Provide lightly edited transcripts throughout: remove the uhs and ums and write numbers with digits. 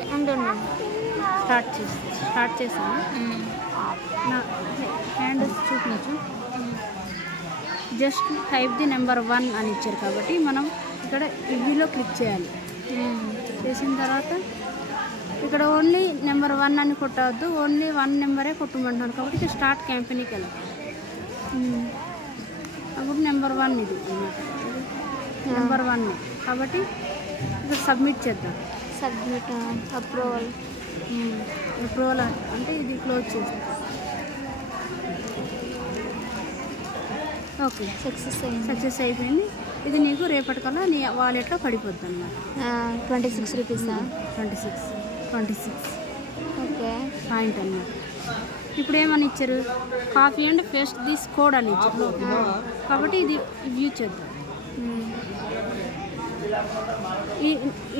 సరే ఉండు. స్టార్ట్ చేసాను. నా హ్యాండ్ చూపించు. జస్ట్ టైప్ ది నెంబర్ 1 అని ఇచ్చారు కాబట్టి మనం ఇక్కడ ఇవ్విలో క్లిక్ చేయాలి. చేసిన తర్వాత ఇక్కడ ఓన్లీ నెంబర్ 1 అని కొట్టవద్దు, ఓన్లీ 1 నెంబరే కొట్టమంటున్నాను కాబట్టి ఇక్కడ స్టార్ట్ క్యాంపెయిన్కి వెళ్ళాలి. అప్పుడు నెంబర్ 1 ఇది నెంబర్ 1 కాబట్టి ఇక్కడ సబ్మిట్ చేద్దాం. సబ్మిట్ అప్రూవల్ అంటే ఇది క్లోజ్ చేస్తాం. ఓకే, సక్సెస్ అయిపోయింది. ఇది నీకు రేపటికల్లా నీ వాలెట్లో పడిపోద్ది అన్నమాట. 26 రూపీసా? 26 ఓకే పాయింట్ అన్నమాట. ఇప్పుడు ఏమని ఇచ్చారు? Copy and paste this code అని ఇచ్చారు కాబట్టి ఇది వ్యూ చేద్దాం.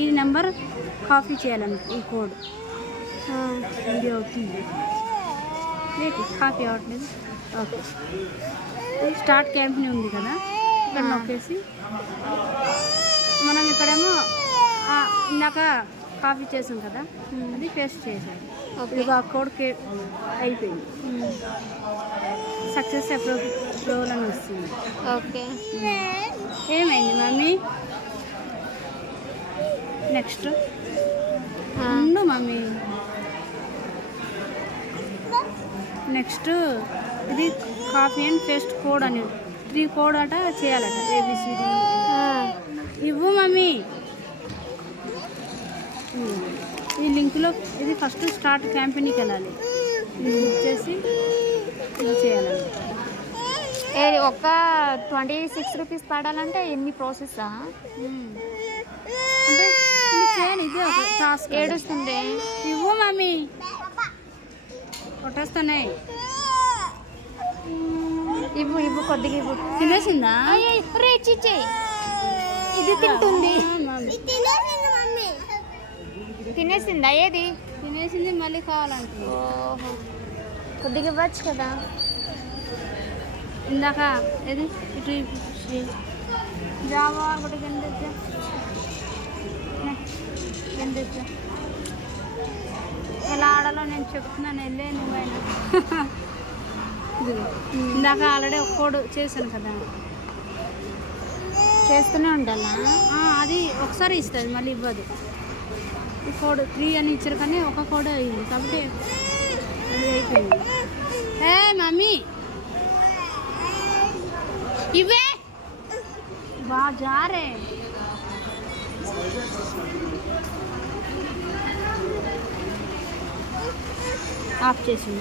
ఈ నెంబర్ కాపీ చేయాలని ఈ కోడ్ ఇది అవుతుంది. లేదు కాపీ అవ్వట్లేదు. ఓకే, స్టార్ట్ క్యాంపెయిన్ ఉంది కదా, ఇక్కడ నొక్కేసి మనం ఇక్కడేమో ఇందాక కాపీ చేసాం కదా అది పేస్ట్ చేసాం. ఇక ఆ కోడ్ అయిపోయింది. సక్సెస్ అప్రూవల్ అని వస్తుంది. ఓకే, ఏమైంది మమ్మీ? నెక్స్ట్ ఉండు మమ్మీ. నెక్స్ట్ ఇది కాపీ అండ్ పేస్ట్ కోడ్ అని 3 కోడ్ అట చేయాలట. ABCD ఇవ్వు మమ్మీ. ఈ లింక్లో ఇది ఫస్ట్ స్టార్ట్ క్యాంపెయిన్కి వెళ్ళాలి. ఇది క్లిక్ చేసి ఇది చేయాలండి. ఒక 26 రూపీస్ పడాలంటే ఎన్ని ప్రాసెస్సా? అంటే ఇది చేయాలి. ఇది ఒక టాస్క్. ఏడుస్తుంది. ఇవ్వు మమ్మీ, కొట్టేస్తున్నాయి. ఇవ్వు కొద్దిగా ఇవ్వు. తినేసిందా? ఇది తింటుంది. తినేసిందా? ఏది తినేసింది, మళ్ళీ కావాలంటే. ఓహో, కొద్దిగా ఇవ్వచ్చు కదా. ఇందాక ఏది ఇటు జావా ఒకటి గందెచ్చా ఎలా ఆడాలో నేను చెప్తున్నాను. వెళ్ళే నువ్వైనా ఇందాక ఆల్రెడీ ఒక కోడ్ చేశాను కదా, చేస్తూనే ఉండాలా? అది ఒకసారి ఇస్తుంది, మళ్ళీ ఇవ్వదు. ఈ కోడ్ 3 అని ఇచ్చారు కానీ ఒక కోడ్ అయింది కాబట్టి అది అయిపోయింది. ఏ మమ్మీ ఇవే బాగా జారే ఆఫ్ చేసింది.